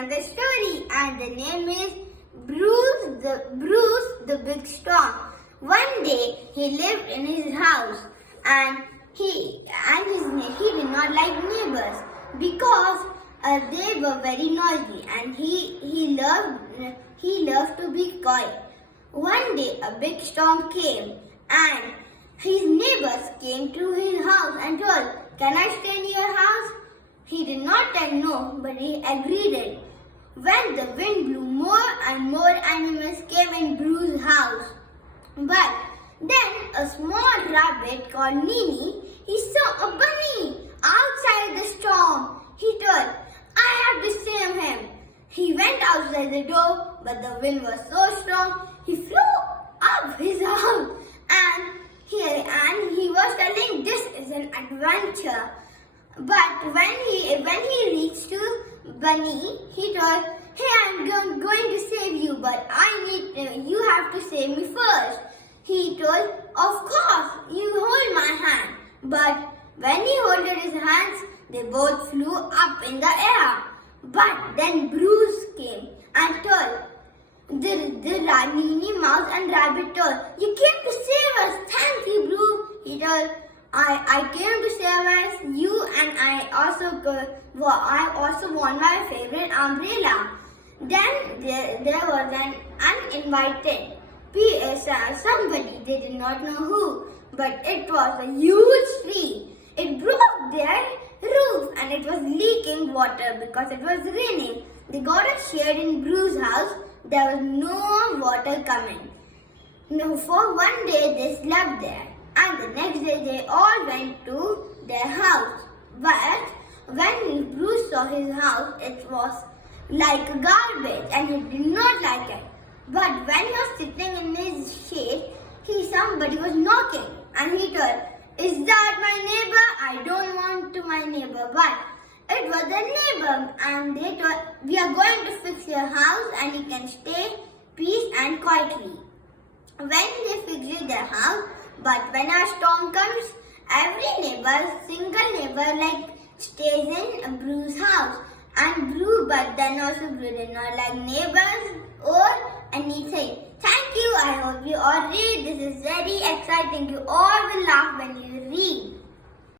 another story, and the name is Bruce the Big Storm. One day he lived in his house, and he did not like neighbors because they were very noisy, and he loved to be quiet. One day a big storm came, and his neighbors came to his house and told, "Can I stay in your house?" He did not tell no, but he agreed. When the wind blew, more and more animals came in Bruce's house. But then a small rabbit called Nini, he saw a bunny outside the storm. He told, "I have to save him." He went outside the door, but the wind was so strong, he flew up his house. And he was telling, "This is an adventure." But when he reached to Bunny, he told, "Hey, I'm going to save you, but you have to save me first." He told, "Of course, you hold my hand." But when he held his hands, they both flew up in the air. But then Bruce came and told, the Minnie Mouse and Rabbit told, "You came to save us. Thank you, Bruce." He told, I came to save us, you, and I also want my favorite umbrella." Then there was an uninvited somebody, they did not know who, but it was a huge tree. It broke their roof and it was leaking water because it was raining. They got a shade in Bruce's house. There was no water coming. Now, for one day they slept there, and the next day they all went to their house. But when Bruce saw his house, it was like garbage and he did not like it. But when he was sitting in his shade, somebody was knocking, and he told, "Is that my neighbor? I don't want to my neighbor." But it was the neighbor, and they told, "We are going to fix your house and you can stay peace and quietly." When they fixed their house, but when a storm comes, every single neighbor stays in Bruce's house. But then also Bruce did not like neighbors or anything. Thank you. I hope you all read. This is very exciting. You all will laugh when you read.